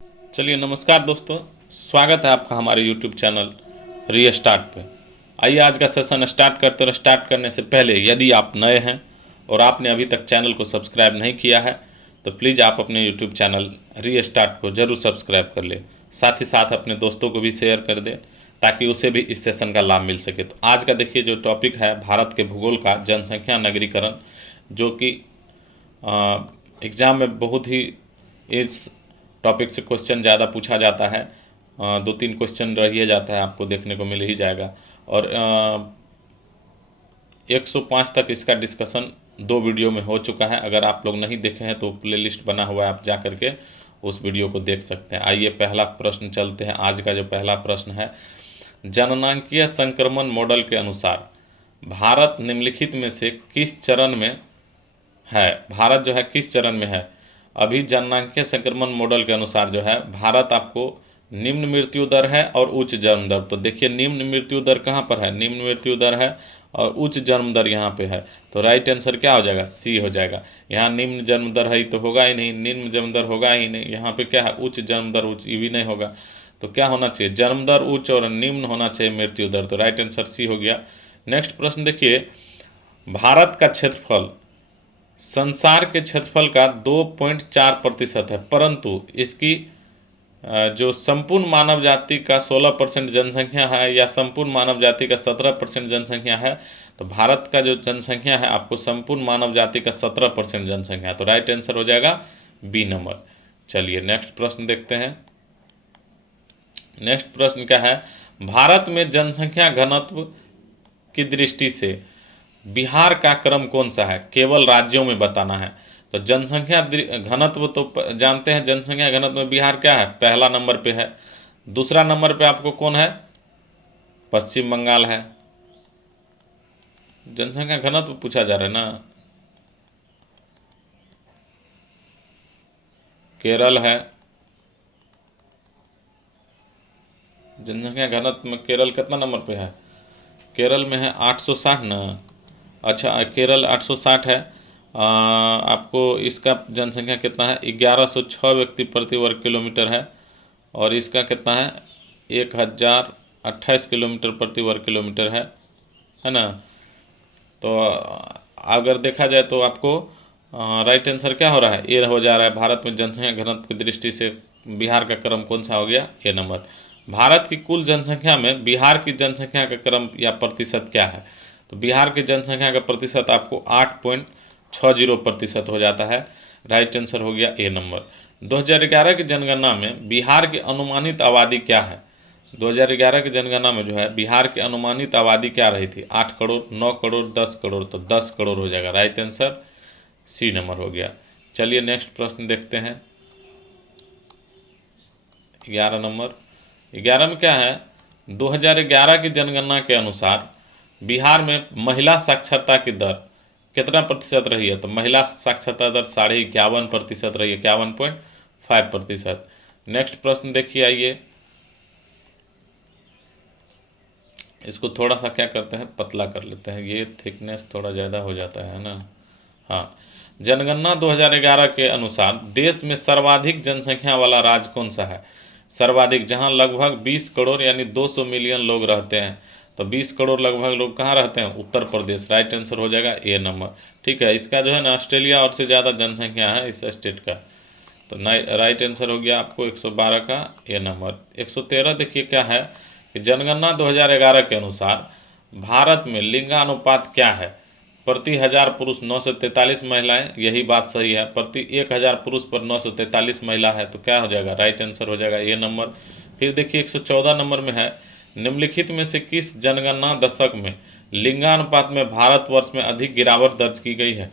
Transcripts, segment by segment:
चलिए नमस्कार दोस्तों, स्वागत है आपका हमारे YouTube चैनल रीस्टार्ट पे। आइए आज का सेशन स्टार्ट करते हैं। स्टार्ट करने से पहले यदि आप नए हैं और आपने अभी तक चैनल को सब्सक्राइब नहीं किया है तो प्लीज़ आप अपने YouTube चैनल रीस्टार्ट को ज़रूर सब्सक्राइब कर ले। साथ ही साथ अपने दोस्तों को भी शेयर कर दें ताकि उसे भी इस सेशन का लाभ मिल सके। तो आज का देखिए जो टॉपिक है भारत के भूगोल का जनसंख्या नगरीकरण, जो कि एग्ज़ाम में बहुत ही इस टॉपिक से क्वेश्चन ज़्यादा पूछा जाता है। 2-3 क्वेश्चन रह जाता है, आपको देखने को मिल ही जाएगा। और 105 तक इसका डिस्कशन 2 वीडियो में हो चुका है। अगर आप लोग नहीं देखे हैं तो प्लेलिस्ट बना हुआ है, आप जा करके उस वीडियो को देख सकते हैं। आइए पहला प्रश्न चलते हैं। आज का जो पहला प्रश्न है, जननांकीय संक्रमण मॉडल के अनुसार भारत निम्नलिखित में से किस चरण में है? भारत जो है किस चरण में है? अभी जननांकीय संक्रमण मॉडल के अनुसार जो है भारत आपको निम्न मृत्यु दर है और उच्च जन्म दर। तो देखिए निम्न मृत्यु दर कहाँ पर है? निम्न मृत्यु दर है और उच्च जन्म दर यहाँ पे है। तो राइट आंसर क्या हो जाएगा? सी हो जाएगा। यहाँ निम्न जन्म दर है तो होगा ही नहीं, निम्न जन्म दर होगा ही नहीं। यहाँ पे क्या है? उच्च जन्म दर, उच्च, ये भी नहीं होगा। तो क्या होना चाहिए? जन्म दर उच्च और निम्न होना चाहिए मृत्यु दर। तो राइट आंसर सी हो गया। नेक्स्ट प्रश्न देखिए, भारत का क्षेत्रफल संसार के क्षेत्रफल का 2.4% है, परंतु इसकी जो संपूर्ण मानव जाति का 16% जनसंख्या है या संपूर्ण मानव जाति का 17% जनसंख्या है। तो भारत का जो जनसंख्या है आपको संपूर्ण मानव जाति का 17% जनसंख्या है। तो राइट आंसर हो जाएगा बी नंबर। चलिए नेक्स्ट प्रश्न देखते हैं। नेक्स्ट प्रश्न क्या है? भारत में जनसंख्या घनत्व की दृष्टि से बिहार का क्रम कौन सा है? केवल राज्यों में बताना है। तो जनसंख्या घनत्व तो जानते हैं, जनसंख्या घनत्व में बिहार क्या है? पहला नंबर पे है। दूसरा नंबर पे आपको कौन है? पश्चिम बंगाल है। जनसंख्या घनत्व पूछा जा रहा है ना। केरल है। जनसंख्या घनत्व में केरल कितना नंबर पे है? केरल में है 860 ना। अच्छा, केरल 860 है। आपको इसका जनसंख्या कितना है? 1106 व्यक्ति प्रति वर्ग किलोमीटर है। और इसका कितना है? 1028 किलोमीटर प्रति वर्ग किलोमीटर है ना। तो अगर देखा जाए तो आपको राइट आंसर क्या हो रहा है? ए हो जा रहा है। भारत में जनसंख्या घनत्व की दृष्टि से बिहार का क्रम कौन सा हो गया? ए नंबर। भारत की कुल जनसंख्या में बिहार की जनसंख्या का क्रम या प्रतिशत क्या है? तो बिहार की जनसंख्या का प्रतिशत आपको 8.60% हो जाता है। राइट आंसर हो गया ए नंबर। 2011 की जनगणना में बिहार की अनुमानित आबादी क्या है? 2011 की जनगणना में जो है बिहार की अनुमानित आबादी क्या रही थी? 8 करोड़, 9 करोड़, 10 करोड़। तो 10 करोड़ हो जाएगा। राइट आंसर सी नंबर हो गया। चलिए नेक्स्ट प्रश्न देखते हैं। 11 नंबर। 11 में क्या है? 2011 की जनगणना के अनुसार बिहार में महिला साक्षरता की दर कितना प्रतिशत रही है? तो महिला साक्षरता दर 51.5% रही है, 51.5%। नेक्स्ट प्रश्न देखिए, आइए इसको थोड़ा सा क्या करते हैं, पतला कर लेते हैं। ये थिकनेस थोड़ा ज़्यादा हो जाता है ना। हाँ, जनगणना 2011 के अनुसार देश में सर्वाधिक जनसंख्या वाला राज्य कौन सा है? सर्वाधिक, जहां लगभग 20 करोड़ यानी 200 मिलियन लोग रहते हैं। तो 20 करोड़ लगभग लोग कहाँ रहते हैं? उत्तर प्रदेश। राइट आंसर हो जाएगा ए नंबर। ठीक है, इसका जो है ना ऑस्ट्रेलिया और से ज़्यादा जनसंख्या है इस स्टेट का। तो राइट आंसर हो गया आपको 112 का ए नंबर। 113 देखिए क्या है कि जनगणना 2011 के अनुसार भारत में लिंगानुपात क्या है? प्रति 1000 पुरुष 943 महिलाएं, यही बात सही है। प्रति 1000 पुरुष पर 943 महिला है। तो क्या हो जाएगा? राइट आंसर हो जाएगा ये नंबर। फिर देखिए 114 नंबर में है, निम्नलिखित में से किस जनगणना दशक में लिंगानुपात में भारतवर्ष में अधिक गिरावट दर्ज की गई है?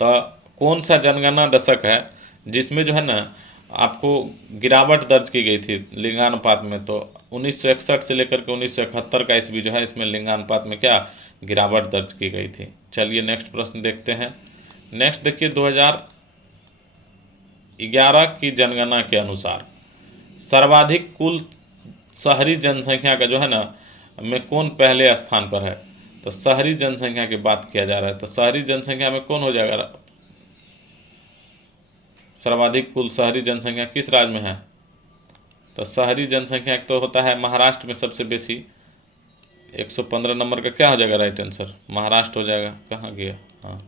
तो कौन सा जनगणना दशक है जिसमें जो है ना आपको गिरावट दर्ज की गई थी लिंगानुपात में? तो 1961 से लेकर के 1971 का ईस्वी जो है, इसमें लिंगानुपात में क्या गिरावट दर्ज की गई थी। चलिए नेक्स्ट प्रश्न देखते हैं। नेक्स्ट देखिए 2011 की जनगणना के अनुसार सर्वाधिक कुल शहरी जनसंख्या का जो है ना में कौन पहले स्थान पर है? तो शहरी जनसंख्या की बात किया जा रहा है। तो शहरी जनसंख्या में कौन हो जाएगा? सर्वाधिक कुल शहरी जनसंख्या किस राज्य में है? तो शहरी जनसंख्या एक तो होता है महाराष्ट्र में सबसे बेसी, 115 नंबर का क्या हो जाएगा राइट आंसर, महाराष्ट्र हो जाएगा। कहाँ गया, हाँ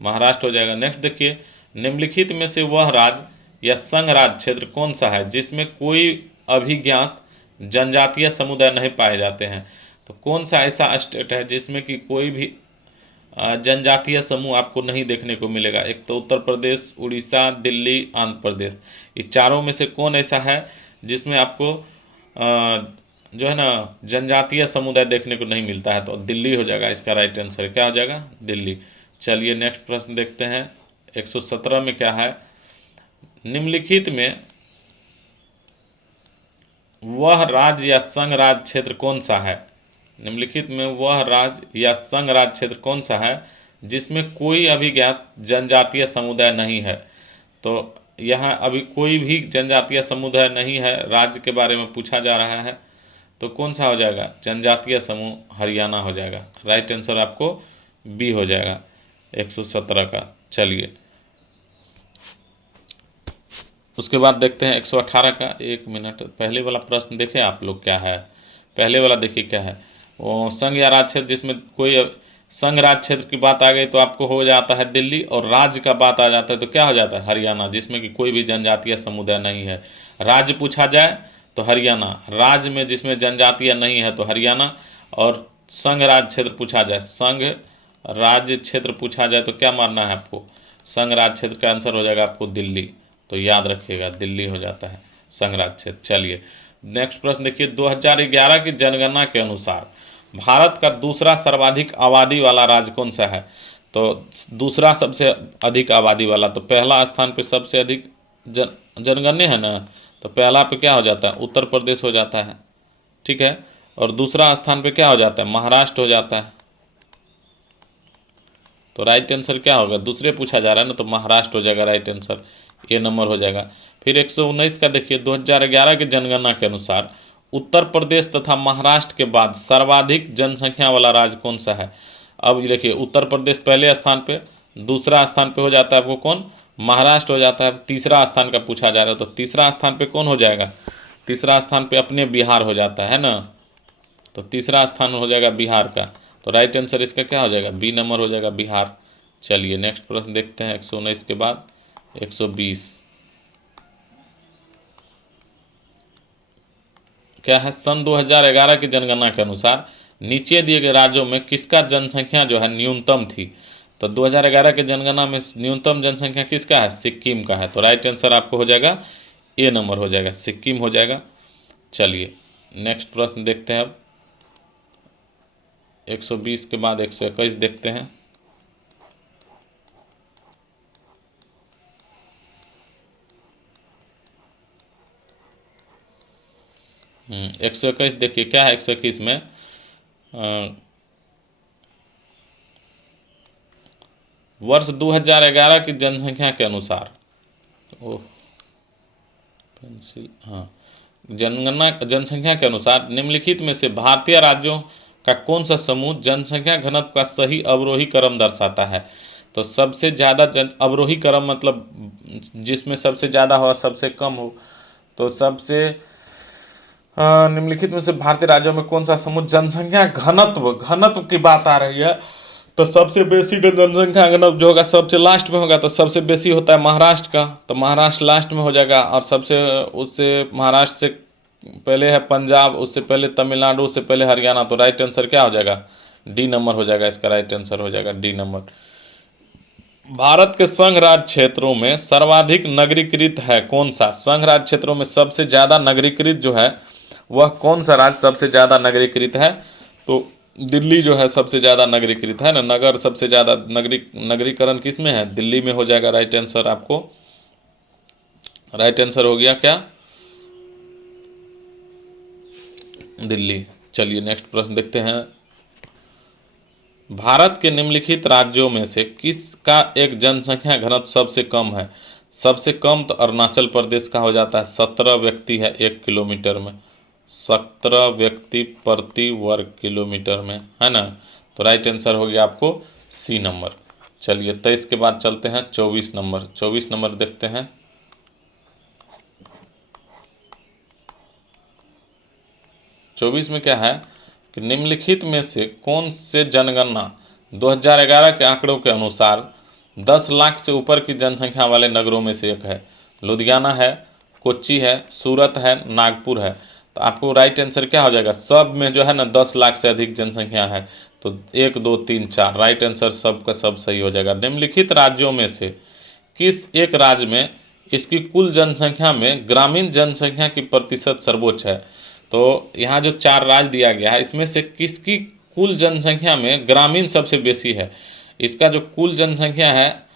महाराष्ट्र हो जाएगा। नेक्स्ट देखिए, निम्नलिखित में से वह राज्य या संघ राज्य क्षेत्र कौन सा है जिसमें कोई अभिज्ञात जनजातीय समुदाय नहीं पाए जाते हैं। तो कौन सा ऐसा स्टेट है जिसमें कि कोई भी जनजातीय समूह आपको नहीं देखने को मिलेगा। एक तो उत्तर प्रदेश, उड़ीसा, दिल्ली, आंध्र प्रदेश। ये चारों में से कौन ऐसा है जिसमें आपको जो है ना जनजातीय समुदाय देखने को नहीं मिलता है। तो दिल्ली हो जाएगा इसका राइट आंसर। क्या हो जाएगा, दिल्ली। चलिए नेक्स्ट प्रश्न देखते हैं। 117 में क्या है, निम्नलिखित में वह राज्य या संघ राज्य क्षेत्र कौन सा है। निम्नलिखित में वह राज्य या संघ राज्य क्षेत्र कौन सा है जिसमें कोई अभिज्ञात जनजातीय समुदाय नहीं है। तो यहाँ अभी कोई भी जनजातीय समुदाय नहीं है, राज्य के बारे में पूछा जा रहा है। तो कौन सा हो जाएगा, जनजातीय समूह हरियाणा हो जाएगा। राइट आंसर आपको बी हो जाएगा 117 का। चलिए उसके बाद देखते हैं 118 का। एक मिनट, पहले वाला प्रश्न देखें आप लोग क्या है। पहले वाला देखिए क्या है, वो संघ या राज्य क्षेत्र जिसमें कोई संघ राज्य क्षेत्र की बात आ गई तो आपको हो जाता है दिल्ली, और राज्य का बात आ जाता है तो क्या हो जाता है, हरियाणा, जिसमें कि कोई भी जनजातीय समुदाय नहीं है। राज्य पूछा जाए तो हरियाणा, राज्य में जिसमें जनजातीय नहीं है तो हरियाणा, और संघ राज्य क्षेत्र पूछा जाए, संघ राज्य क्षेत्र पूछा जाए तो क्या मानना है आपको, संघ राज्य क्षेत्र का आंसर हो जाएगा आपको दिल्ली। तो याद रखिएगा दिल्ली हो जाता है संघ राज्य क्षेत्र। चलिए नेक्स्ट प्रश्न देखिए, 2011 की जनगणना के अनुसार भारत का दूसरा सर्वाधिक आबादी वाला राज्य कौन सा है। तो दूसरा सबसे अधिक आबादी वाला, तो पहला स्थान पे सबसे अधिक जनगणना है ना, तो पहला पे क्या हो जाता है, उत्तर प्रदेश हो जाता है, ठीक है। और दूसरा स्थान पे क्या हो जाता है, महाराष्ट्र हो जाता है। तो राइट आंसर क्या होगा, दूसरे पूछा जा रहा है ना, तो महाराष्ट्र हो जाएगा राइट आंसर, ये नंबर हो जाएगा। फिर 119 का देखिए, 2011 की जनगणना के अनुसार उत्तर प्रदेश तथा महाराष्ट्र के बाद सर्वाधिक जनसंख्या वाला राज्य कौन सा है। अब ये देखिए, उत्तर प्रदेश पहले स्थान पे, दूसरा स्थान पे हो जाता है आपको कौन, महाराष्ट्र हो जाता है। तीसरा स्थान का पूछा जा रहा है, तो तीसरा स्थान पे कौन हो जाएगा, तीसरा स्थान पे अपने बिहार हो जाता है ना, तो तीसरा स्थान हो जाएगा बिहार का। तो राइट आंसर इसका क्या हो जाएगा, बी नंबर हो जाएगा, बिहार। चलिए नेक्स्ट प्रश्न देखते हैं 119 के बाद 120 क्या है, सन 2011 की जनगणना के अनुसार नीचे दिए गए राज्यों में किसका जनसंख्या जो है न्यूनतम थी। तो 2011 के जनगणना में न्यूनतम जनसंख्या किसका है, सिक्किम का है। तो राइट आंसर आपको हो जाएगा ए नंबर हो जाएगा, सिक्किम हो जाएगा। चलिए नेक्स्ट प्रश्न देखते हैं अब 120 के बाद 121 देखते हैं। 121 देखिए क्या है, 121 में वर्ष 2011 की जनसंख्या के अनुसार, ओह पेंसिल, हाँ, जनसंख्या के अनुसार निम्नलिखित में से भारतीय राज्यों का कौन सा समूह जनसंख्या घनत्व का सही अवरोही क्रम दर्शाता है। तो सबसे ज़्यादा अवरोही क्रम मतलब जिसमें सबसे ज़्यादा हो सबसे कम हो। तो सबसे निम्नलिखित में से भारतीय राज्यों में कौन सा समूह जनसंख्या घनत्व की बात आ रही है, तो सबसे बेसी जनसंख्या घनत्व जो होगा सबसे लास्ट में होगा। तो सबसे बेसी होता है महाराष्ट्र का, तो महाराष्ट्र लास्ट में हो जाएगा। और सबसे उससे महाराष्ट्र से पहले है पंजाब, उससे पहले तमिलनाडु, उससे पहले हरियाणा। तो राइट आंसर क्या हो जाएगा, डी नंबर हो जाएगा, इसका राइट आंसर हो जाएगा डी नंबर। भारत के संघ राज्य क्षेत्रों में सर्वाधिक नगरीकृत है कौन सा, संघ राज्य क्षेत्रों में सबसे ज़्यादा नगरीकृत जो है वह कौन सा राज्य सबसे ज़्यादा नगरीकृत है। तो दिल्ली जो है सबसे ज़्यादा नगरीकृत है ना, नगर सबसे ज़्यादा नगरीकरण किस में है, दिल्ली में हो जाएगा राइट आंसर। आपको राइट आंसर हो गया क्या, दिल्ली। चलिए नेक्स्ट प्रश्न देखते हैं, भारत के निम्नलिखित राज्यों में से किसका एक जनसंख्या घनत्व सबसे कम है। सबसे कम तो अरुणाचल प्रदेश का हो जाता है, 17 व्यक्ति है 1 किलोमीटर में, 17 व्यक्ति प्रति वर्ग किलोमीटर में, है ना। तो राइट आंसर हो गया आपको सी नंबर। चलिए 23 के बाद चलते हैं 24 नंबर। 24 नंबर देखते हैं, 24 में क्या है कि निम्नलिखित में से कौन से जनगणना 2011 के आंकड़ों के अनुसार 10 लाख से ऊपर की जनसंख्या वाले नगरों में से एक है? लुधियाना है, कोच्चि है, सूरत है, नागपुर है। तो आपको राइट आंसर क्या हो जाएगा? सब में जो है ना 10 लाख से अधिक जनसंख्या है, तो 1 2 3 4 राइट आंसर सब का सब सही हो जाएगा। निम्नलिखित राज्यों में से किस एक राज्य में इसकी कुल जनसंख्या में ग्रामीण जनसंख्या की प्रतिशत सर्वोच्च है? तो यहाँ जो 4 राज्य दिया गया है इसमें से किसकी कुल जनसंख्या में ग्रामीण सबसे बेसी है? इसका जो कुल जनसंख्या है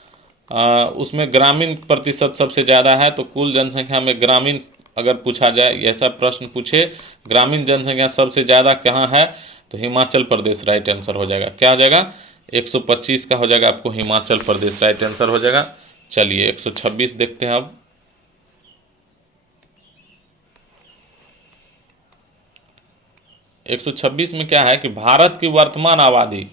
उसमें ग्रामीण प्रतिशत सबसे ज़्यादा है। तो कुल जनसंख्या में ग्रामीण अगर पूछा जाए, ऐसा प्रश्न पूछे ग्रामीण जनसंख्या सबसे ज़्यादा कहाँ है, तो हिमाचल प्रदेश राइट आंसर हो जाएगा। क्या हो जाएगा? 125 का हो जाएगा आपको हिमाचल प्रदेश राइट आंसर हो जाएगा। चलिए 126 देखते हैं अब। एक 126 में क्या है कि भारत की वर्तमान आबादी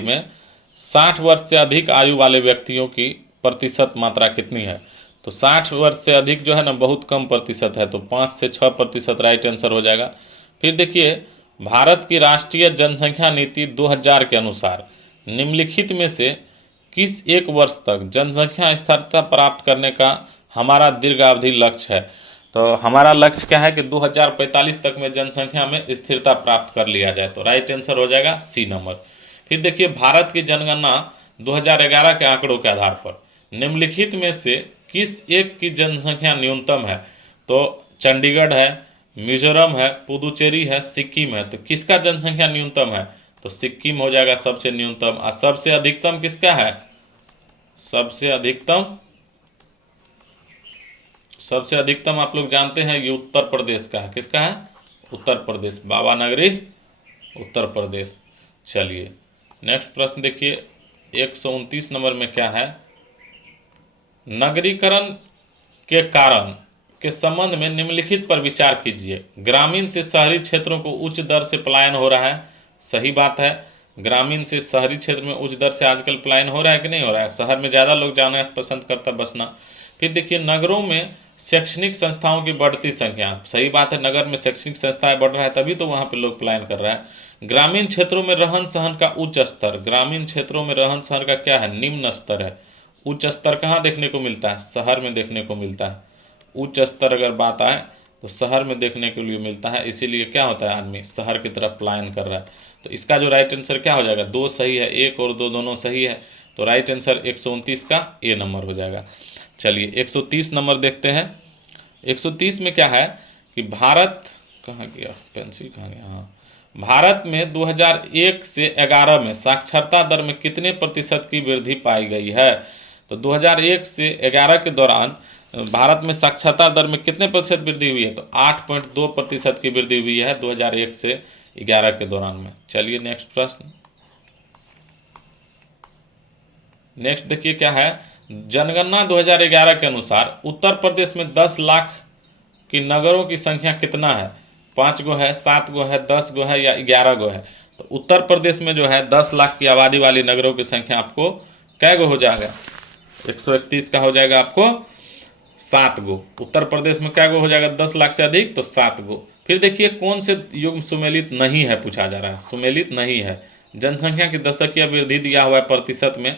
में 60 वर्ष से अधिक आयु वाले व्यक्तियों की प्रतिशत मात्रा कितनी है? तो 60 वर्ष से अधिक जो है ना बहुत कम प्रतिशत है, तो 5 से 6% राइट आंसर हो जाएगा। फिर देखिए, भारत की राष्ट्रीय जनसंख्या नीति 2000 के अनुसार निम्नलिखित में से किस एक वर्ष तक जनसंख्या स्थिरता प्राप्त करने का हमारा दीर्घावधि लक्ष्य है? तो हमारा लक्ष्य क्या है कि 2045 तक में जनसंख्या में स्थिरता प्राप्त कर लिया जाए, तो राइट आंसर हो जाएगा सी नंबर। फिर देखिए, भारत की जनगणना 2011 के आंकड़ों के आधार पर निम्नलिखित में से किस एक की जनसंख्या न्यूनतम है? तो चंडीगढ़ है, मिजोरम है, पुदुचेरी है, सिक्किम है। तो किसका जनसंख्या न्यूनतम है? तो सिक्किम हो जाएगा सबसे न्यूनतम। और सबसे अधिकतम किसका है? सबसे अधिकतम आप लोग जानते हैं ये उत्तर प्रदेश का है। किसका है? उत्तर प्रदेश, बाबा नगरी उत्तर प्रदेश। चलिए नेक्स्ट प्रश्न देखिए, 129 नंबर में क्या है? नगरीकरण के कारण के संबंध में निम्नलिखित पर विचार कीजिए। ग्रामीण से शहरी क्षेत्रों को उच्च दर से पलायन हो रहा है। सही बात है, ग्रामीण से शहरी क्षेत्र में उच्च दर से आजकल पलायन हो रहा है कि नहीं हो रहा है? शहर में ज़्यादा लोग जाना पसंद करता बसना। फिर देखिए, नगरों में शैक्षणिक संस्थाओं की बढ़ती संख्या। सही बात है, नगर में शैक्षणिक संस्थाएं बढ़ रहा है तभी तो वहाँ पे लोग पलायन कर रहा है। ग्रामीण क्षेत्रों में रहन सहन का उच्च स्तर। ग्रामीण क्षेत्रों में रहन सहन का क्या है? निम्न स्तर है। उच्च स्तर कहाँ देखने को मिलता है? शहर में देखने को मिलता है। उच्च स्तर अगर बात आए तो शहर में देखने के लिए मिलता है, इसीलिए क्या होता है, आदमी शहर की तरफ पलायन कर रहा है। तो इसका जो राइट आंसर क्या हो जाएगा? 2 सही है, 1 और 2 दोनों सही है, तो राइट आंसर 129 का ए नंबर हो जाएगा। चलिए 130 नंबर देखते हैं। 130 में क्या है कि भारत, कहाँ गया पेंसिल, कहाँ गया? हाँ, भारत में 2001 से 11 में साक्षरता दर में कितने प्रतिशत की वृद्धि पाई गई है? तो 2001 से 11 के दौरान भारत में साक्षरता दर में कितने प्रतिशत वृद्धि हुई है? तो 8.2% की वृद्धि हुई है 2001 से 11 के दौरान में। चलिए नेक्स्ट प्रश्न। नेक्स्ट देखिए क्या है, जनगणना 2011 के अनुसार उत्तर प्रदेश में 10 लाख की नगरों की संख्या कितना है? 5 गो है, 7 गो है, 10 गो है या 11 गो है? तो उत्तर प्रदेश में जो है 10 लाख की आबादी वाली नगरों की संख्या आपको कै गो हो जाएगा? 131 का हो जाएगा आपको 7 गो। उत्तर प्रदेश में क्या गो हो जाएगा 10 लाख से अधिक? तो 7 गो। फिर देखिए कौन से युग सुमेलित नहीं है, पूछा जा रहा है। सुमेलित नहीं है। जनसंख्या की दशकीय वृद्धि दिया हुआ है प्रतिशत में,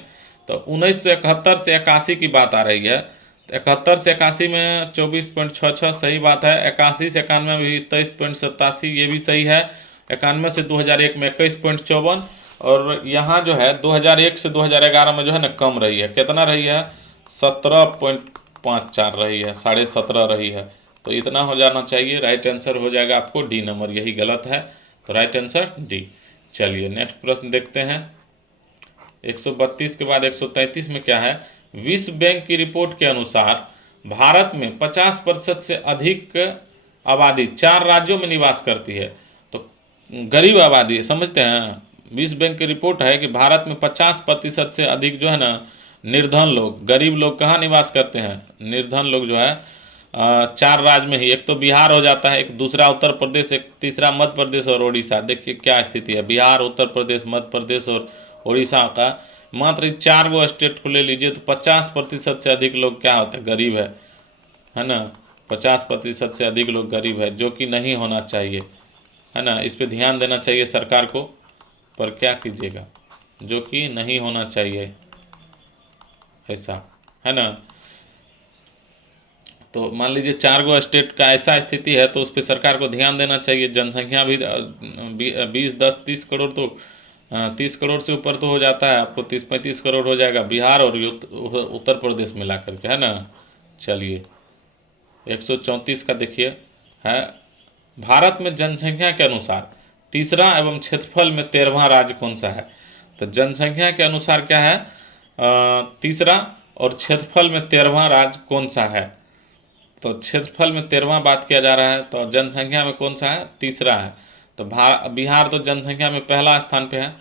तो 1971 से 81 की बात आ रही है। तो 71 से 81 में 24.66 सही बात है। 81 से 91 में भी 23.87 ये भी सही है। 91 से 2001 में 21.54, और यहाँ जो है 2001 से 2011 में जो है ना कम रही है। कितना रही है? 17.54 रही है, 17.5 रही है। तो इतना हो जाना चाहिए। राइट आंसर हो जाएगा आपको डी नंबर, यही गलत है, तो राइट आंसर डी। चलिए नेक्स्ट प्रश्न देखते हैं। 132 के बाद 133 में क्या है? विश्व बैंक की रिपोर्ट के अनुसार भारत में 50% से अधिक आबादी 4 राज्यों में निवास करती है। तो गरीब आबादी समझते हैं, विश्व बैंक की रिपोर्ट है कि भारत में 50% से अधिक जो है ना निर्धन लोग, गरीब लोग कहाँ निवास करते हैं? निर्धन लोग जो है 4 राज्य में ही। एक तो बिहार हो जाता है, एक दूसरा उत्तर प्रदेश, एक तीसरा मध्य प्रदेश और उड़ीसा। देखिए क्या स्थिति है, बिहार, उत्तर प्रदेश, मध्य प्रदेश और उड़ीसा का मात्र 4 गो स्टेट को ले लीजिए तो 50% से अधिक लोग क्या होते हैं? गरीब है ना। 50% से अधिक लोग गरीब है, जो कि नहीं होना चाहिए, है ना। इस पे ध्यान देना चाहिए सरकार को, पर क्या कीजिएगा, जो कि नहीं होना चाहिए ऐसा, है ना। तो मान लीजिए 4 गो स्टेट का ऐसा स्थिति है, तो उस पर सरकार को ध्यान देना चाहिए। जनसंख्या भी 20, 10, 30 करोड़ तो 30 करोड़ से ऊपर तो हो जाता है, आपको 30-35 करोड़ हो जाएगा बिहार और उत्तर प्रदेश मिला करके, है ना। चलिए 134 का देखिए है, भारत में जनसंख्या के अनुसार तीसरा एवं क्षेत्रफल में 13वां राज्य कौन सा है। तो जनसंख्या के अनुसार क्या है, तीसरा, और क्षेत्रफल में 13वां राज्य कौन सा है। तो क्षेत्रफल में 13वां बात किया जा रहा है, तो जनसंख्या में कौन सा है, तीसरा है। तो बिहार तो जनसंख्या में पहला स्थान पे है,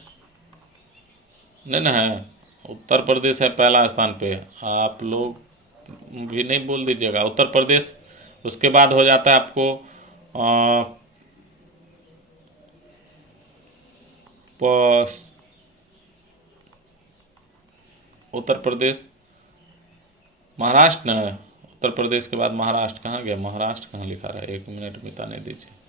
नहीं ना है। उत्तर प्रदेश है पहला स्थान पे, आप लोग भी नहीं बोल दीजिएगा। उत्तर प्रदेश, उसके बाद हो जाता है आपको उत्तर प्रदेश, महाराष्ट्र न है। उत्तर प्रदेश के बाद महाराष्ट्र, कहाँ गया महाराष्ट्र, कहाँ लिखा रहा है, 1 मिनट बिताने दीजिए।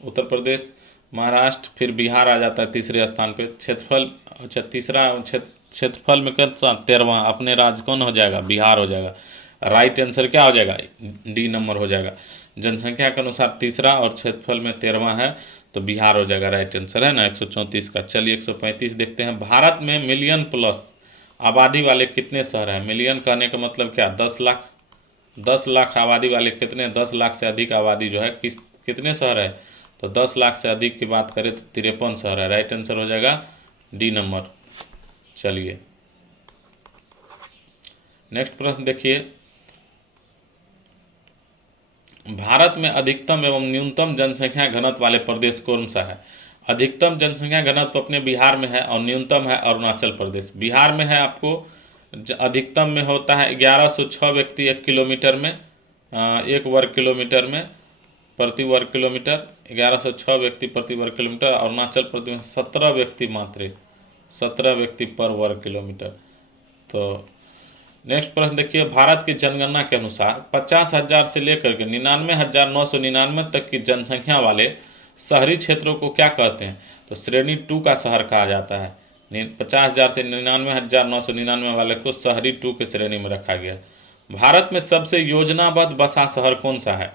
उत्तर प्रदेश, महाराष्ट्र, फिर बिहार आ जाता है तीसरे स्थान पे। क्षेत्रफल, अच्छा तीसरा क्षेत्रफल में कौन सा, 13वां, अपने राज्य कौन हो जाएगा, बिहार हो जाएगा। राइट आंसर क्या हो जाएगा, डी नंबर हो जाएगा। जनसंख्या के अनुसार तीसरा और क्षेत्रफल में 13वां है, तो बिहार हो जाएगा राइट आंसर, है ना 134 का। चलिए 135 देखते हैं, भारत में मिलियन प्लस आबादी वाले कितने शहर हैं। मिलियन कहने का मतलब क्या, 10 लाख। 10 लाख आबादी वाले कितने, 10 लाख से अधिक आबादी जो है कितने शहर है, तो 10 लाख से अधिक की बात करें तो 53 शहर है। राइट आंसर हो जाएगा डी नंबर। चलिए नेक्स्ट प्रश्न देखिए, भारत में अधिकतम एवं न्यूनतम जनसंख्या घनत्व वाले प्रदेश कौन सा है। अधिकतम जनसंख्या घनत्व अपने बिहार में है और न्यूनतम है अरुणाचल प्रदेश। बिहार में है आपको, अधिकतम में होता है 1106 व्यक्ति 1 किलोमीटर में, 1 वर्ग किलोमीटर में, प्रति वर्ग किलोमीटर 1106 व्यक्ति प्रति वर्ग किलोमीटर। अरुणाचल प्रदेश में 17 व्यक्ति मात्र, 17 व्यक्ति पर वर्ग किलोमीटर। तो नेक्स्ट प्रश्न देखिए, भारत की जनगणना के अनुसार 50,000 से लेकर के 99,999 तक की जनसंख्या वाले शहरी क्षेत्रों को क्या कहते हैं। तो श्रेणी 2 का शहर कहा जाता है। 50,000 से 99,999 वाले को शहरी 2 की श्रेणी में रखा गया। भारत में सबसे योजनाबद्ध बसा शहर कौन सा है।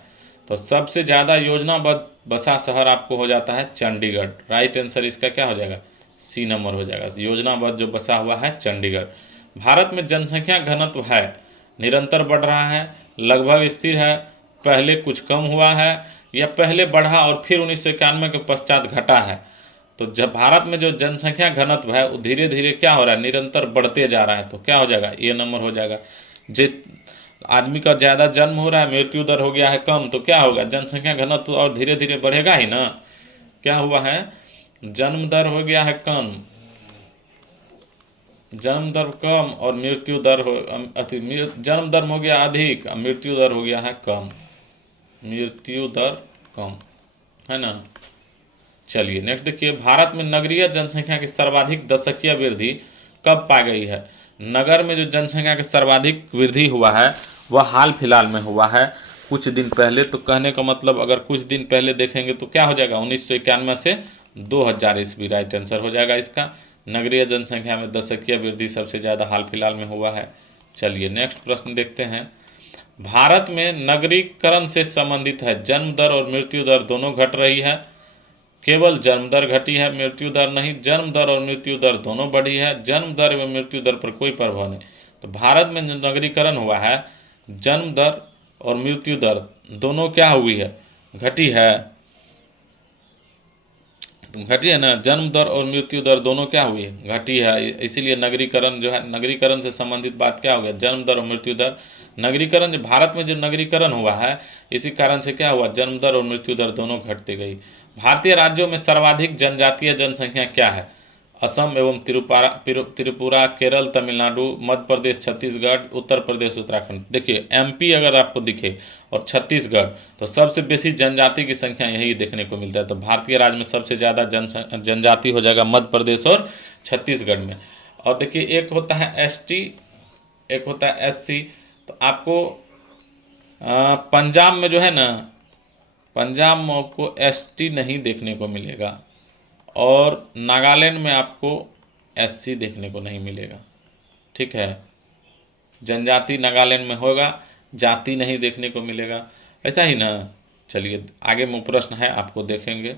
तो सबसे ज़्यादा योजनाबद्ध बसा शहर आपको हो जाता है चंडीगढ़। राइट आंसर इसका क्या हो जाएगा, सी नंबर हो जाएगा। योजनाबद्ध जो बसा हुआ है चंडीगढ़। भारत में जनसंख्या घनत्व है, निरंतर बढ़ रहा है, लगभग स्थिर है, पहले कुछ कम हुआ है, या पहले बढ़ा और फिर 1991 के पश्चात घटा है। तो जब भारत में जो जनसंख्या घनत्व है वो धीरे धीरे क्या हो रहा है, निरंतर बढ़ते जा रहा है। तो क्या हो जाएगा, ये नंबर हो जाएगा। जिस आदमी का ज़्यादा जन्म हो रहा है, मृत्यु दर हो गया है कम, तो क्या होगा, जनसंख्या घनत्व और धीरे धीरे बढ़ेगा ही ना। क्या हुआ है, जन्म दर हो गया है कम, जन्म दर कम और मृत्यु दर हो जन्म दर हो गया अधिक, मृत्यु दर हो गया है कम, मृत्यु दर कम, है ना। चलिए नेक्स्ट देखिए, भारत में नगरीय जनसंख्या की सर्वाधिक दशकीय वृद्धि कब पाई गई है। नगर में जो जनसंख्या की सर्वाधिक वृद्धि हुआ है वह हाल फिलहाल में हुआ है, कुछ दिन पहले। तो कहने का मतलब अगर कुछ दिन पहले देखेंगे तो क्या हो जाएगा, 1991 से 2000 ईस्वी। राइट आंसर हो जाएगा इसका। नगरीय जनसंख्या में दशकीय वृद्धि सबसे ज़्यादा हाल फिलहाल में हुआ है। चलिए नेक्स्ट प्रश्न देखते हैं, भारत में नगरीकरण से संबंधित है जन्म दर और मृत्यु दर दोनों घट रही है। केवल जन्म दर घटी है, मृत्यु दर नहीं। जन्म दर और मृत्यु दर दोनों बढ़ी है, जन्म दर एवं मृत्यु दर पर कोई प्रभाव नहीं। तो भारत में जो नगरीकरण हुआ है, जन्म दर और मृत्यु दर दोनों क्या हुई है, घटी है, घटी है ना। जन्म दर और मृत्यु दर दोनों क्या हुई है, घटी है। इसीलिए नगरीकरण जो है, नगरीकरण से संबंधित बात क्या हो गया, जन्म दर और मृत्यु दर। नगरीकरण जो भारत में जो नगरीकरण हुआ है, इसी कारण से क्या हुआ, जन्म दर और मृत्यु दर दोनों घटती गई। भारतीय राज्यों में सर्वाधिक जनजातीय जनसंख्या क्या है। असम एवं त्रिपुरा, केरल, तमिलनाडु, मध्य प्रदेश, छत्तीसगढ़, उत्तर प्रदेश, उत्तराखंड। देखिए एमपी अगर आपको दिखे और छत्तीसगढ़, तो सबसे बेसी जनजाति की संख्या यही देखने को मिलता है। तो भारतीय राज्य में सबसे ज़्यादा जनजाति हो जाएगा मध्य प्रदेश और छत्तीसगढ़ में। और देखिए एक होता है एसटी, एक होता है एससी। तो आपको पंजाब में जो है ना, पंजाब में आपको एसटी नहीं देखने को मिलेगा, और नागालैंड में आपको एससी देखने को नहीं मिलेगा। ठीक है, जनजाति नागालैंड में होगा, जाति नहीं देखने को मिलेगा, ऐसा ही ना। चलिए आगे में प्रश्न है, आपको देखेंगे,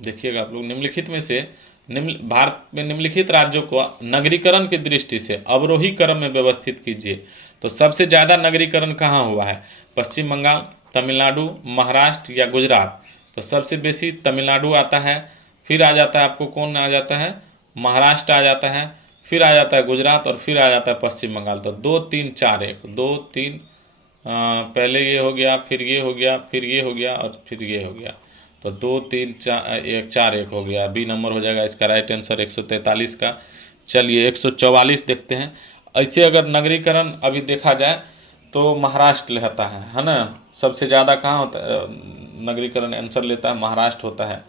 देखिएगा आप लोग। निम्नलिखित में से भारत में निम्नलिखित राज्यों को नगरीकरण की दृष्टि से अवरोही क्रम में व्यवस्थित कीजिए। तो सबसे ज़्यादा नगरीकरण कहाँ हुआ है? पश्चिम बंगाल, तमिलनाडु, महाराष्ट्र या गुजरात? तो सबसे बेसी तमिलनाडु आता है, फिर आ जाता है आपको कौन आ जाता है, महाराष्ट्र आ जाता है, फिर आ जाता है गुजरात, और फिर आ जाता है पश्चिम बंगाल। तो 2 3 4 1, 2 3, पहले ये हो गया, फिर ये हो गया, फिर ये हो गया, और फिर ये हो गया। तो 2 3 4 1 हो गया। बी नंबर हो जाएगा इसका राइट आंसर 143 का। चलिए 144 देखते हैं। ऐसे अगर नगरीकरण अभी देखा जाए तो महाराष्ट्र लेता है ना, सबसे ज़्यादा कहाँ होता है नगरीकरण, आंसर लेता है महाराष्ट्र होता है।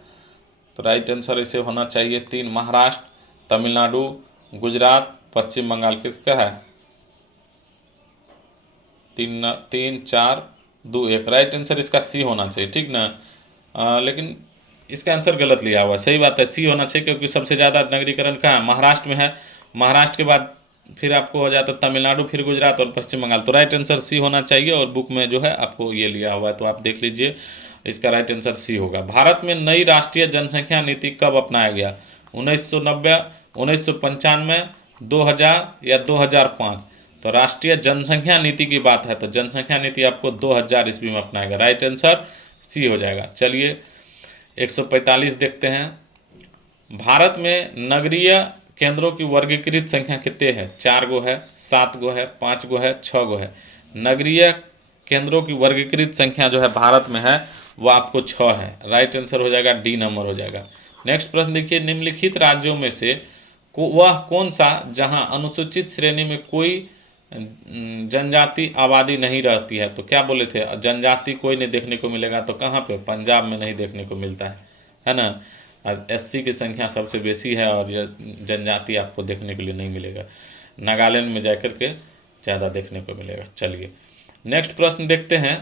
तो राइट आंसर इसे होना चाहिए 3, महाराष्ट्र, तमिलनाडु, गुजरात, पश्चिम बंगाल। किसका है? 3 3 4 2 1, राइट आंसर इसका सी होना चाहिए। ठीक ना, लेकिन इसका आंसर गलत लिया हुआ है। सही बात है, सी होना चाहिए, क्योंकि सबसे ज़्यादा नगरीकरण कहाँ है? महाराष्ट्र में है। महाराष्ट्र के बाद फिर आपको हो जाता है तमिलनाडु, फिर गुजरात और पश्चिम बंगाल। तो राइट आंसर सी होना चाहिए, और बुक में जो है आपको ये लिया हुआ है, तो आप देख लीजिए, इसका राइट आंसर सी होगा। भारत में नई राष्ट्रीय जनसंख्या नीति कब अपनाया गया? 1990, 1995, 2000 या 2005? तो राष्ट्रीय जनसंख्या नीति की बात है, तो जनसंख्या नीति आपको 2000 ईस्वी में अपनाएगा। राइट आंसर सी हो जाएगा। चलिए 145 देखते हैं। भारत में नगरीय केंद्रों की वर्गीकृत संख्या कितने हैं? 4 गो है, 7 गो है, 5 गो है, 6 गो है। नगरीय केंद्रों की वर्गीकृत संख्या जो है भारत में है वो आपको 6 है। राइट आंसर हो जाएगा डी नंबर हो जाएगा। नेक्स्ट प्रश्न देखिए, निम्नलिखित राज्यों में से वह कौन सा जहां अनुसूचित श्रेणी में कोई जनजाति आबादी नहीं रहती है? तो क्या बोले थे, जनजाति कोई नहीं देखने को मिलेगा, तो कहाँ पे? पंजाब में नहीं देखने को मिलता है ना। एससी की संख्या सबसे बेसी है, और यह जनजाति आपको देखने के लिए नहीं मिलेगा। नागालैंड में जाकर के ज़्यादा देखने को मिलेगा। चलिए नेक्स्ट प्रश्न देखते हैं।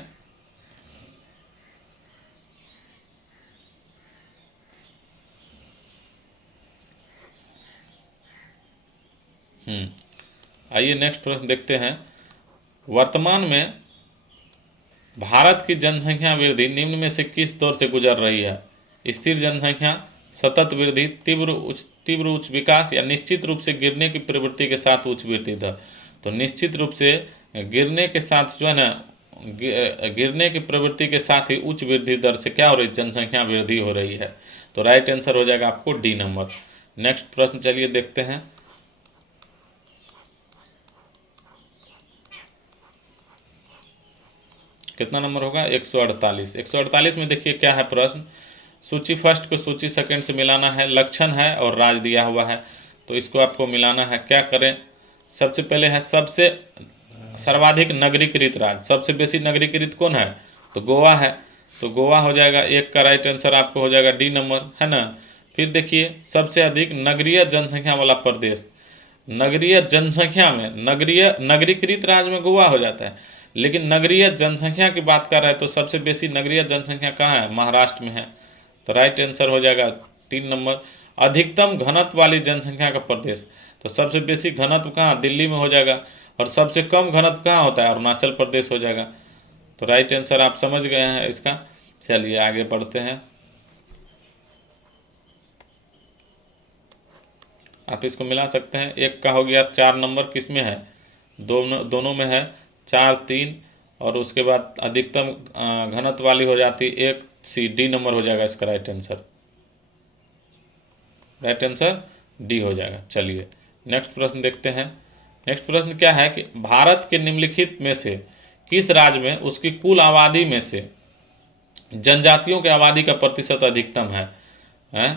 आइए नेक्स्ट प्रश्न देखते हैं। वर्तमान में भारत की जनसंख्या वृद्धि निम्न में से किस दौर से गुजर रही है? स्थिर जनसंख्या, सतत वृद्धि, तीव्र उच्च विकास, या निश्चित रूप से गिरने की प्रवृत्ति के साथ उच्च वृद्धि दर? तो निश्चित रूप से गिरने के साथ जो है ना, गिरने की प्रवृत्ति के साथ ही उच्च वृद्धि दर से क्या हो रही है? जनसंख्या वृद्धि हो रही है। तो राइट आंसर हो जाएगा आपको डी नंबर। नेक्स्ट प्रश्न चलिए देखते हैं। कितना नंबर होगा? 148। 148 में देखिए क्या है प्रश्न। सूची फर्स्ट को सूची सेकंड से मिलाना है, लक्षण है और राज्य दिया हुआ है, तो इसको आपको मिलाना है। क्या करें? सबसे पहले है सबसे सर्वाधिक नगरीकृत राज्य। सबसे बेसी नगरीकृत कौन है? तो गोवा है, तो गोवा हो जाएगा 1 का राइट आंसर आपको हो जाएगा डी नंबर, है ना। फिर देखिए सबसे अधिक नगरीय जनसंख्या वाला प्रदेश, नगरीय जनसंख्या में नगरीकृत राज्य में गोवा हो जाता है, लेकिन नगरीय जनसंख्या की बात कर रहे हैं तो सबसे बेसी नगरीय जनसंख्या कहाँ है? महाराष्ट्र में है, तो राइट आंसर हो जाएगा 3 नंबर। अधिकतम घनत्व वाली जनसंख्या का प्रदेश, तो सबसे बेसी घनत्व कहाँ? दिल्ली में हो जाएगा, और सबसे कम घनत्व कहाँ होता है? अरुणाचल प्रदेश हो जाएगा। तो राइट आंसर आप समझ गए हैं इसका। चलिए आगे बढ़ते हैं। आप इसको मिला सकते हैं। 1 का हो गया 4 नंबर, किस में है? दोनों में है, 4 3, और उसके बाद अधिकतम घनत्व वाली हो जाती 1 सी, डी नंबर हो जाएगा इसका right answer. Right answer D हो जाएगा। चलिए नेक्स्ट प्रश्न देखते हैं। नेक्स्ट प्रश्न क्या है कि भारत के निम्नलिखित में से किस राज्य में उसकी कुल आबादी में से जनजातियों की आबादी का प्रतिशत अधिकतम है? हैं,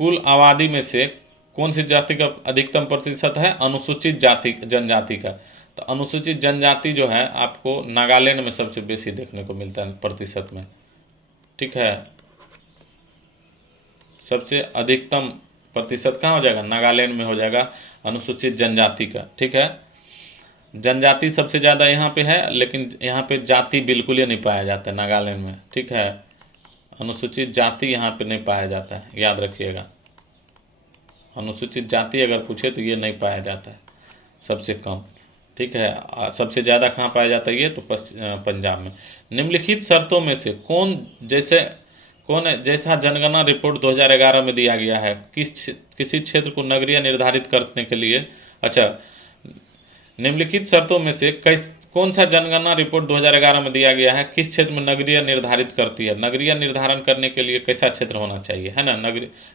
कुल आबादी में से कौन सी जाति का अधिकतम प्रतिशत है? अनुसूचित जाति जनजाति का। तो अनुसूचित जनजाति जो है आपको नागालैंड में सबसे बेसी देखने को मिलता है प्रतिशत में, ठीक है। सबसे अधिकतम प्रतिशत कहाँ हो जाएगा? नागालैंड में हो जाएगा अनुसूचित जनजाति का, ठीक है। जनजाति सबसे ज़्यादा यहाँ पे है, लेकिन यहाँ पे जाति बिल्कुल ही नहीं पाया जाता है नागालैंड में, ठीक है। अनुसूचित जाति यहाँ पे नहीं पाया जाता है, याद रखिएगा। अनुसूचित जाति अगर पूछे तो ये नहीं पाया जाता है, सबसे कम, ठीक है। सबसे ज़्यादा कहाँ पाया जाता है ये? तो पंजाब में। निम्नलिखित शर्तों में से कौन जैसा जनगणना रिपोर्ट 2011 में दिया गया है, किसी क्षेत्र को नगरीय निर्धारित करने के लिए, अच्छा, निम्नलिखित शर्तों में से कौन सा जनगणना रिपोर्ट 2011 में दिया गया है, किस क्षेत्र में नगरीय निर्धारित करती है? नगरीय निर्धारण करने के लिए कैसा क्षेत्र होना चाहिए, है ना,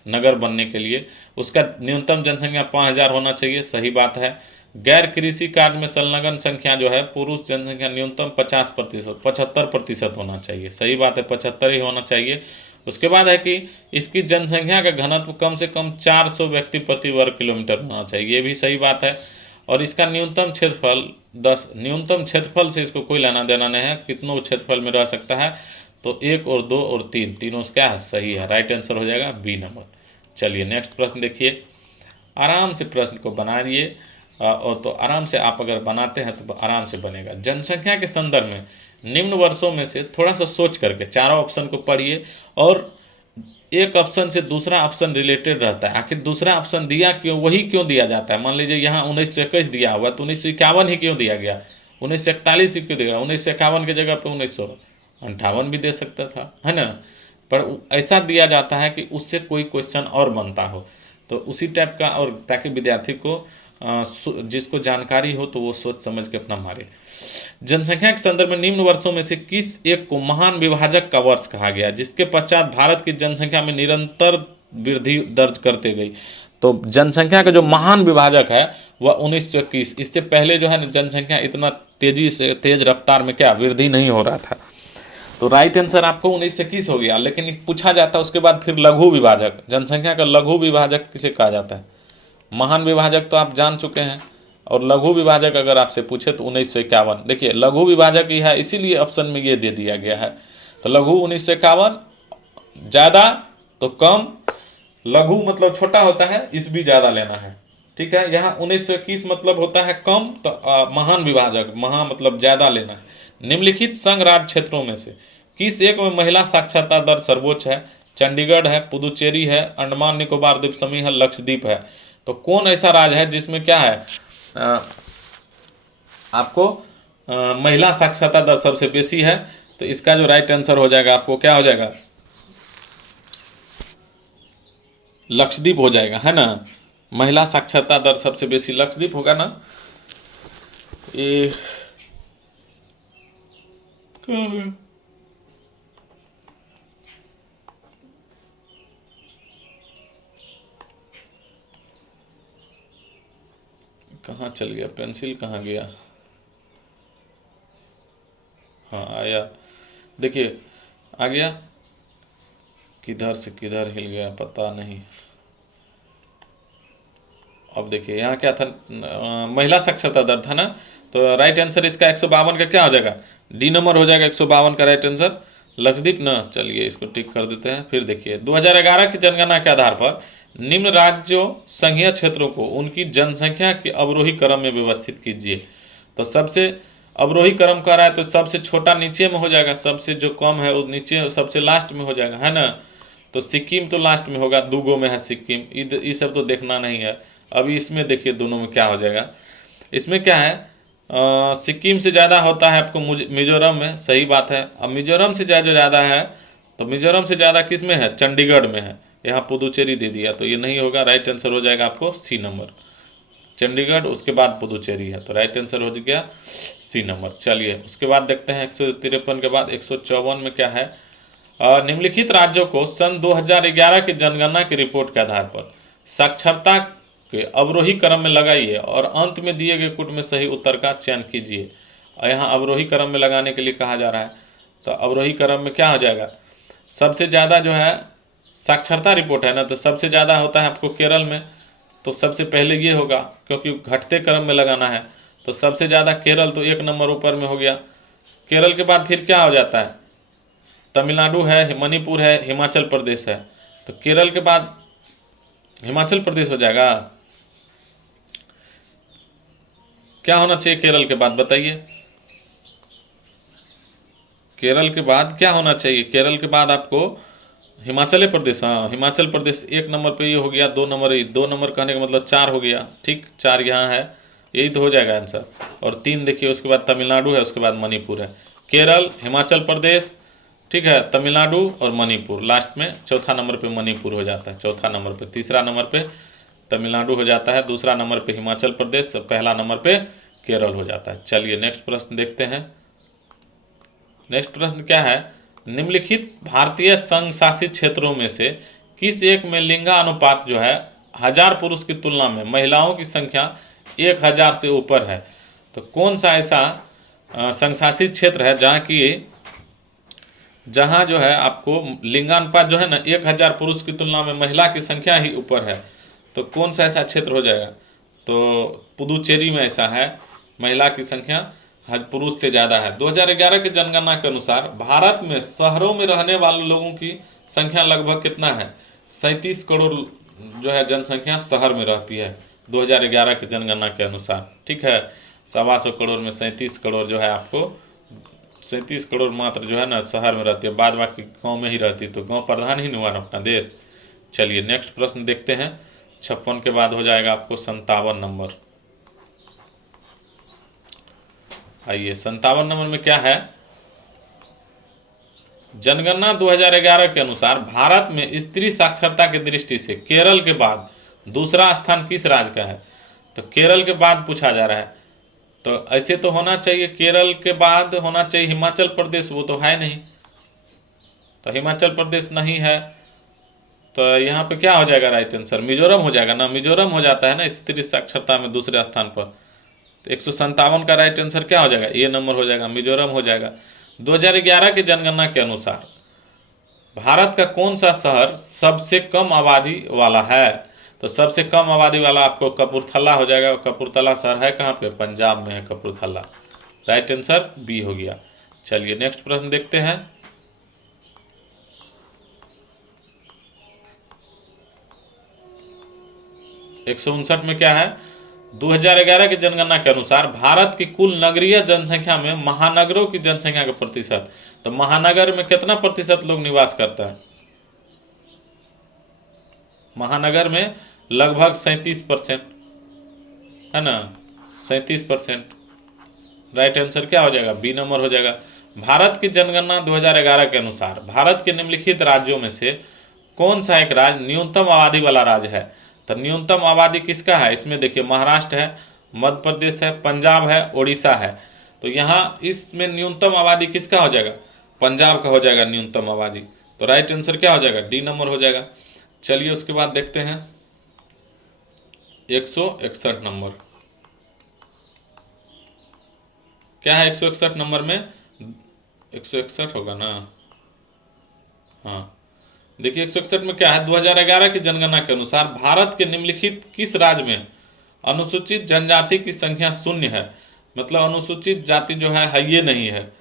नगर बनने के लिए उसका न्यूनतम जनसंख्या 5000 होना चाहिए, सही बात है। गैर कृषि कार्य में संलग्न संख्या जो है पुरुष जनसंख्या न्यूनतम 75% होना चाहिए, सही बात है, 75 ही होना चाहिए। उसके बाद है कि इसकी जनसंख्या का घनत्व कम से कम 400 व्यक्ति प्रति वर्ग किलोमीटर होना चाहिए, ये भी सही बात है। और इसका न्यूनतम क्षेत्रफल 10, न्यूनतम क्षेत्रफल से इसको कोई लेना देना नहीं है, कितनों क्षेत्रफल में रह सकता है, तो 1 और 2 और 3 तीनों से क्या है? सही है, राइट आंसर हो जाएगा बी नंबर। चलिए नेक्स्ट प्रश्न देखिए, आराम से प्रश्न को बनाइए, और तो आराम से आप अगर बनाते हैं तो आराम से बनेगा। जनसंख्या के संदर्भ में निम्न वर्षों में से थोड़ा सा सोच करके चारों ऑप्शन को पढ़िए, और एक ऑप्शन से दूसरा ऑप्शन रिलेटेड रहता है, आखिर दूसरा ऑप्शन दिया क्यों, वही क्यों दिया जाता है। मान लीजिए यहाँ 1921 दिया हुआ तो 1951 ही क्यों दिया गया, 1941 ही क्यों दिया, 1951 की जगह पे 1958 भी दे सकता था, है ना। पर ऐसा दिया जाता है कि उससे कोई क्वेश्चन और बनता हो, तो उसी टाइप का, और ताकि विद्यार्थी को जिसको जानकारी हो तो वो सोच समझ के अपना मारे। जनसंख्या के संदर्भ में निम्न वर्षों में से किस एक को महान विभाजक का वर्ष कहा गया, जिसके पश्चात भारत की जनसंख्या में निरंतर वृद्धि दर्ज करते गई? तो जनसंख्या का जो महान विभाजक है वह 1921, इससे पहले जो है जनसंख्या इतना तेज रफ्तार में क्या वृद्धि नहीं हो रहा था। तो राइट आंसर आपको 1921 हो गया। लेकिन पूछा जाता है उसके बाद फिर लघु विभाजक, जनसंख्या का लघु विभाजक किसे कहा जाता है? महान विभाजक तो आप जान चुके हैं, और लघु विभाजक अगर आपसे पूछे तो 1951। देखिए लघु विभाजक ही है, इसीलिए ऑप्शन में ये दे दिया गया है। तो लघु 1951, ज़्यादा तो कम, लघु मतलब छोटा होता है, इस भी ज़्यादा लेना है, ठीक है। यहाँ 1921 मतलब होता है कम, तो महान विभाजक, महा मतलब ज़्यादा लेना है। निम्नलिखित संघ राज्य क्षेत्रों में से किस एक में महिला साक्षरता दर सर्वोच्च है? चंडीगढ़ है, पुदुचेरी है, अंडमान निकोबार द्वीप समूह है, लक्षद्वीप है। तो कौन ऐसा राज्य है जिसमें क्या है आपको महिला साक्षरता दर सबसे बेसी है? तो इसका जो राइट आंसर हो जाएगा आपको क्या हो जाएगा? लक्षद्वीप हो जाएगा, है ना। महिला साक्षरता दर सबसे बेसी लक्षद्वीप होगा ना। ये कहाँ चल गया पेंसिल, कहाँ गया? हाँ आया, देखिए आ गया, किधर से किधर हिल गया पता नहीं। अब देखिए यहाँ क्या था, महिला साक्षरता दर था ना, तो राइट आंसर इसका 152 का क्या हो जाएगा? डी नंबर हो जाएगा 152 का राइट आंसर, लक्षद्वीप ना। चलिए इसको टिक कर देते हैं। फिर देखिए 2011 की जनगणना के आधार पर निम्न राज्यों संघीय क्षेत्रों को उनकी जनसंख्या के अवरोही क्रम में व्यवस्थित कीजिए। तो सबसे अवरोही क्रम कर रहा है तो सबसे छोटा नीचे में हो जाएगा, सबसे जो कम है वो नीचे सबसे लास्ट में हो जाएगा, है ना। तो सिक्किम तो लास्ट में होगा, दूगो में है सिक्किम, ये सब तो देखना नहीं है। अभी इसमें देखिए दोनों में क्या हो जाएगा। इसमें क्या है, सिक्किम से ज़्यादा होता है आपको मिजोरम में, सही बात है। अब मिजोरम से ज़्यादा है तो मिजोरम से ज़्यादा किस में है? चंडीगढ़ में है। यहाँ पुदुचेरी दे दिया तो ये नहीं होगा, राइट आंसर हो जाएगा आपको सी नंबर, चंडीगढ़ उसके बाद पुदुचेरी है, तो राइट आंसर हो गया सी नंबर। चलिए उसके बाद देखते हैं 153 के बाद 154 में क्या है। निम्नलिखित राज्यों को सन 2011 की जनगणना की रिपोर्ट के आधार पर साक्षरता के अवरोही क्रम में लगाइए और अंत में दिए गए कूट में सही उत्तर का चयन कीजिए। और यहाँ अवरोही क्रम में लगाने के लिए कहा जा रहा है, तो अवरोही क्रम में क्या हो जाएगा? सबसे ज़्यादा जो है साक्षरता रिपोर्ट है ना, तो सबसे ज़्यादा होता है आपको केरल में, तो सबसे पहले ये होगा क्योंकि घटते क्रम में लगाना है, तो सबसे ज़्यादा केरल, तो 1 नंबर ऊपर में हो गया। केरल के बाद फिर क्या हो जाता है, तमिलनाडु है, मणिपुर है, हिमाचल प्रदेश है, तो केरल के बाद हिमाचल प्रदेश हो जाएगा। क्या होना चाहिए केरल के बाद बताइए, केरल के बाद क्या होना चाहिए, केरल के बाद आपको हिमाचल प्रदेश, हाँ हिमाचल प्रदेश 1 नंबर पे ये हो गया, 2 नंबर, 2 नंबर कहने का मतलब 4 हो गया, ठीक 4 यहाँ है, यही तो हो जाएगा आंसर। और 3 देखिए, उसके बाद तमिलनाडु है, उसके बाद मणिपुर है, केरल, हिमाचल प्रदेश, ठीक है, तमिलनाडु और मणिपुर, लास्ट में चौथा नंबर पे मणिपुर हो जाता है, चौथा नंबर पे, तीसरा नंबर पे तमिलनाडु हो जाता है, दूसरा नंबर पे हिमाचल प्रदेश, पहला नंबर पे केरल हो जाता है। चलिए नेक्स्ट प्रश्न देखते हैं। नेक्स्ट प्रश्न क्या है, निम्नलिखित भारतीय संघ शासित क्षेत्रों में से किस एक में लिंगानुपात जो है 1000 पुरुष की तुलना में महिलाओं की संख्या 1000 से ऊपर है, तो कौन सा ऐसा संघ शासित क्षेत्र है जहाँ जो है आपको लिंगानुपात जो है ना 1000 पुरुष की तुलना में महिला की संख्या ही ऊपर है, तो कौन सा ऐसा क्षेत्र हो जाएगा, तो पुदुचेरी में ऐसा है, महिला की संख्या पुरुष से ज़्यादा है। 2011 की जनगणना के अनुसार भारत में शहरों में रहने वाले लोगों की संख्या लगभग कितना है, 37 करोड़ जो है जनसंख्या शहर में रहती है 2011 की जनगणना के अनुसार, ठीक है। 125 करोड़ में 37 करोड़ जो है आपको 37 करोड़ मात्र जो है ना शहर में रहती है, बाद बाकी गाँव में ही रहती है, तो गाँव प्रधान ही नहीं हुआ अपना देश। चलिए नेक्स्ट प्रश्न देखते हैं। 56 के बाद हो जाएगा आपको 57 नंबर। आइए 57 नंबर में क्या है, जनगणना 2011 के अनुसार भारत में स्त्री साक्षरता की दृष्टि से केरल के बाद दूसरा स्थान किस राज्य का है, तो केरल के बाद पूछा जा रहा है, तो ऐसे तो होना चाहिए केरल के बाद होना चाहिए हिमाचल प्रदेश, वो तो है नहीं, तो हिमाचल प्रदेश नहीं है, तो यहाँ पे क्या हो जाएगा राइट आंसर, मिजोरम हो जाएगा ना, मिजोरम हो जाता है ना स्त्री साक्षरता में दूसरे स्थान पर, तो 157 का राइट आंसर क्या हो जाएगा, ए नंबर हो जाएगा, मिजोरम हो जाएगा। 2011 की जनगणना के अनुसार भारत का कौन सा शहर सबसे कम आबादी वाला है, तो सबसे कम आबादी वाला आपको कपूरथला हो जाएगा, कपूरथला शहर है कहाँ पे, पंजाब में है कपूरथला, राइट आंसर बी हो गया। चलिए नेक्स्ट प्रश्न देखते हैं। एक 159 में क्या है, 2011 की जनगणना के अनुसार भारत की कुल नगरीय जनसंख्या में महानगरों की जनसंख्या का प्रतिशत, तो महानगर में कितना प्रतिशत लोग निवास करता है, महानगर में लगभग 37% है ना, 37%, राइट आंसर क्या हो जाएगा, बी नंबर हो जाएगा। भारत की जनगणना 2011 के अनुसार भारत के निम्नलिखित राज्यों में से कौन सा एक राज्य न्यूनतम आबादी वाला राज्य है, तो न्यूनतम आबादी किसका है, इसमें देखिए महाराष्ट्र है, मध्य प्रदेश है, पंजाब है, उड़ीसा है, तो यहाँ इसमें न्यूनतम आबादी किसका हो जाएगा, पंजाब का हो जाएगा न्यूनतम आबादी, तो राइट आंसर क्या हो जाएगा, डी नंबर हो जाएगा। चलिए उसके बाद देखते हैं 161 नंबर क्या है, 161 नंबर में 161 होगा ना, हाँ देखिए 161 में क्या है, 2011 की जनगणना के अनुसार भारत के निम्नलिखित किस राज्य में अनुसूचित जनजाति की संख्या 0 है, मतलब अनुसूचित जाति जो है ये नहीं है,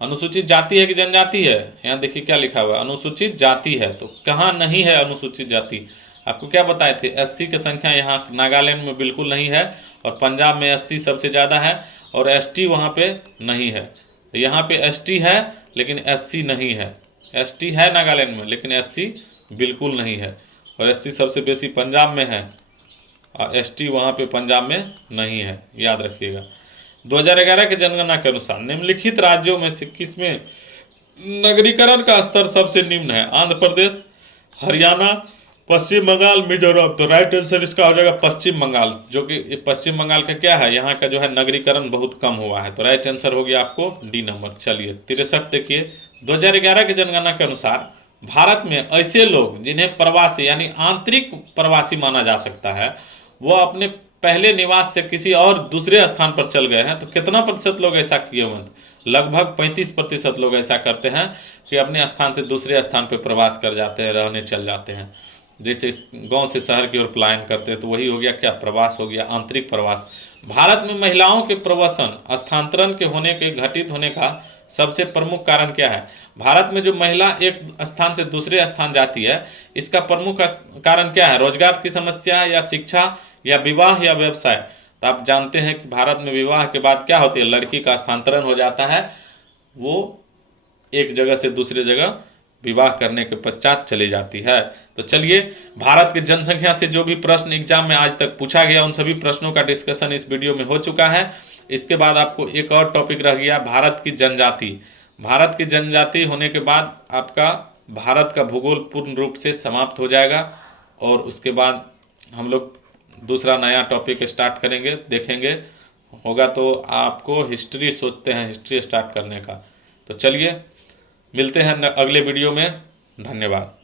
अनुसूचित जाति है कि जनजाति है, यहाँ देखिए क्या लिखा हुआ है, अनुसूचित जाति है, तो कहाँ नहीं है अनुसूचित जाति, आपको क्या बताए थे, एससी की संख्या यहाँ नागालैंड में बिल्कुल नहीं है, और पंजाब में एससी सबसे ज़्यादा है, और एसटी वहाँ पे नहीं है, यहाँ पे एसटी है लेकिन एससी नहीं है, एसटी है नागालैंड में लेकिन एससी बिल्कुल नहीं है, और एससी सबसे बेसी पंजाब में है और एसटी वहाँ पे पंजाब में नहीं है, याद रखिएगा। 2011 के जनगणना के अनुसार निम्नलिखित राज्यों में से किसमें नगरीकरण का स्तर सबसे निम्न है, आंध्र प्रदेश, हरियाणा, पश्चिम बंगाल, मिजोरम, तो राइट आंसर इसका हो जाएगा पश्चिम बंगाल, जो कि पश्चिम बंगाल का क्या है, यहाँ का जो है नगरीकरण बहुत कम हुआ है, तो राइट आंसर हो गया आपको डी नंबर। चलिए 63 देखिए, 2011 की जनगणना के अनुसार भारत में ऐसे लोग जिन्हें प्रवासी यानी आंतरिक प्रवासी माना जा सकता है, वो अपने पहले निवास से किसी और दूसरे स्थान पर चल गए हैं, तो कितना प्रतिशत लोग ऐसा किए हुए हैं, लगभग 35% लोग ऐसा करते हैं, कि अपने स्थान से दूसरे स्थान पर प्रवास कर जाते हैं, रहने चल जाते हैं। जैसे गांव से शहर की ओर पलायन करते हैं, तो वही हो गया क्या, प्रवास हो गया, आंतरिक प्रवास। भारत में महिलाओं के प्रवासन स्थानांतरण के होने के घटित होने का सबसे प्रमुख कारण क्या है? भारत में जो महिला एक स्थान से दूसरे स्थान जाती है, इसका प्रमुख कारण क्या है? रोजगार की समस्या, या शिक्षा, या विवाह, या व्यवसाय? तो आप जानते हैं कि भारत में विवाह के बाद क्या होती है, लड़की का स्थानांतरण हो जाता है, वो एक जगह से दूसरे जगह विवाह करने के पश्चात चली जाती है। तो चलिए, भारत की जनसंख्या से जो भी प्रश्न एग्जाम में आज तक पूछा गया, उन सभी प्रश्नों का डिस्कशन इस वीडियो में हो चुका है। इसके बाद आपको एक और टॉपिक रह गया, भारत की जनजाति। भारत की जनजाति होने के बाद आपका भारत का भूगोल पूर्ण रूप से समाप्त हो जाएगा, और उसके बाद हम लोग दूसरा नया टॉपिक स्टार्ट करेंगे, देखेंगे। होगा तो आपको हिस्ट्री, सोचते हैं हिस्ट्री स्टार्ट करने का। तो चलिए, मिलते हैं अगले वीडियो में। धन्यवाद।